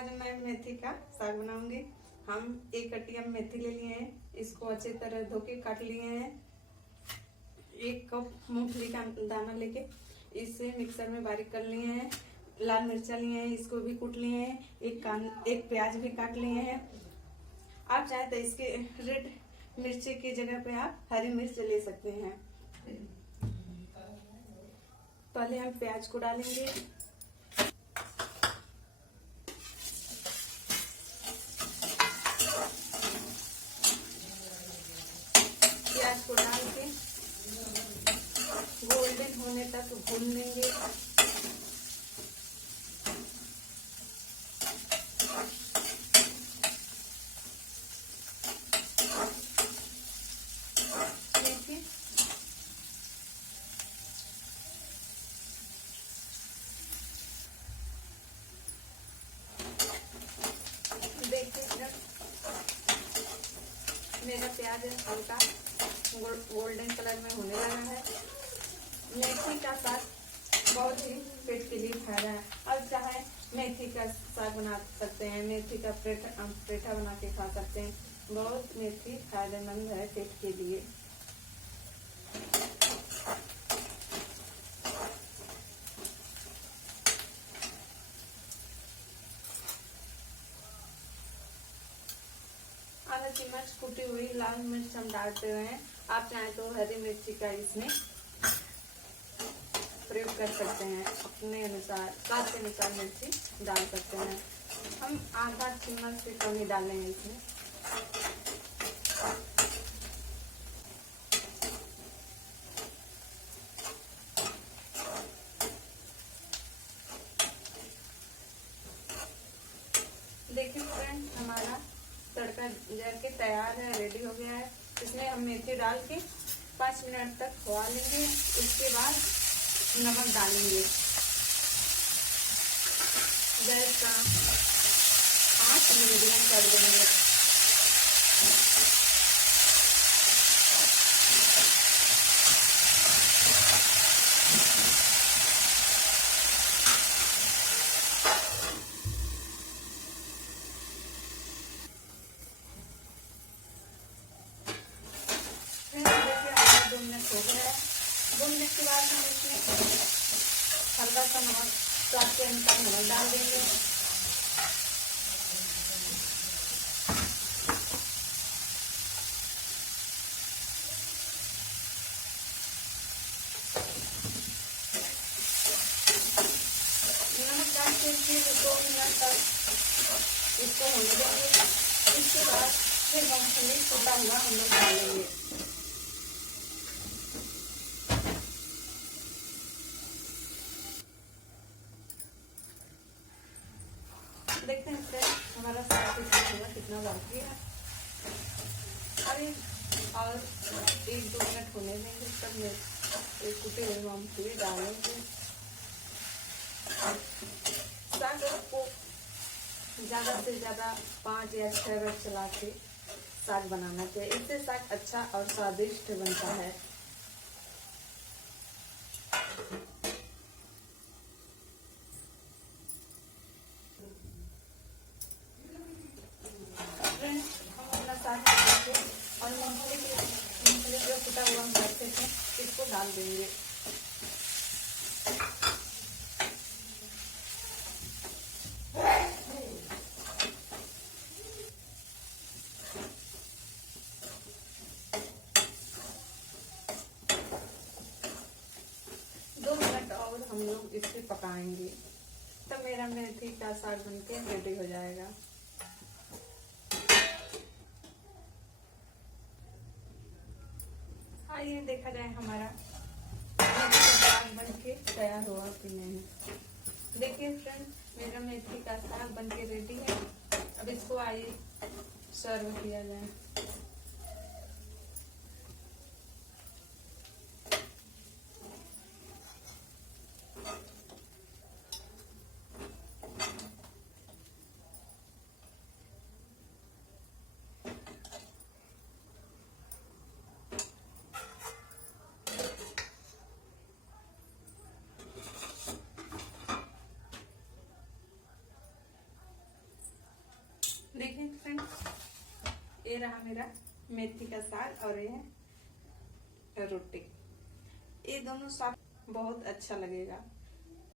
आज मैं मेथी का साग बनाऊंगी। हम एक कटिया मेथी ले लिए हैं, इसको अच्छी तरह धो के काट लिए हैं। 1 कप मूंगफली का दाना लेके इसे मिक्सर में बारीक कर लिए हैं। लाल मिर्चा लिए हैं, इसको भी कूट लिए हैं। एक प्याज भी काट लिए हैं। आप चाहे तो इसके रेड मिर्ची की जगह पे आप हरी मिर्च ले सकते हैं। पहले हम प्याज को डालेंगे। प्याज को डाल के गोल्डन होने तक भून लेंगे। देखिए मेरा प्याज हल्का गोल्डन कलर में होने लगा है। मेथी का साग बहुत ही पेट के लिए फायदा है। और चाहे मेथी का साग बना सकते हैं, मेथी का पेठा बना के खा सकते हैं। बहुत मेथी फायदेमंद है पेट के लिए। आधा चम्मच कुटी हुई लाल मिर्च हम डालते हुए हैं। आप चाहें तो हरी मिर्ची का इसमें प्रयोग कर सकते हैं। अपने अनुसार स्वाद के अनुसार मिर्ची डाल सकते हैं। हम आधा चम्मच से कम ही डालेंगे इसमें। देखिए फ्रेंड, हमारा तड़का जल के तैयार है, रेडी हो गया है। इसमें हम मेथी डाल के 5 मिनट तक खवा लेंगे। उसके बाद नमक डालेंगे। गैस का आंच मीडियम कर देंगे। फिर 2 मिनट हो गया है। 2 मिनट के बाद हम इसमें हल्का सा नमक, स्वाद के अनुसार नमक डाल देंगे। नमक डाल के फिर 2 मिनट तक इसको होने देंगे। इसके बाद फिर मूंगफली टूटा हुआ हम लोग डालेंगे। देखते हैं फ्रेंड, हमारा साग कितना बाकी है। और 1-2 मिनट होने देंगे। तब में कुटे हुए मूंगफली डालेंगे। साग को ज्यादा से ज्यादा 5 या 6 बार चला के साग बनाना चाहिए। इससे साग अच्छा और स्वादिष्ट बनता है। और मूंगफली जो कुटा हुआ हम रखे थे इसको डाल देंगे। दो मिनट और हम लोग इसे पकाएंगे, तब मेरा मेथी का साग बनके रेडी हो जाएगा। आइए देखा जाए हमारा साग बनके तैयार हुआ कि नहीं। देखिए फ्रेंड, मेरा मेथी का साग बनके रेडी है। अब इसको आइए सर्व किया जाए। देखिए फ्रेंड्स, ये रहा मेरा मेथी का साग और ये है रोटी। ये दोनों साग बहुत अच्छा लगेगा।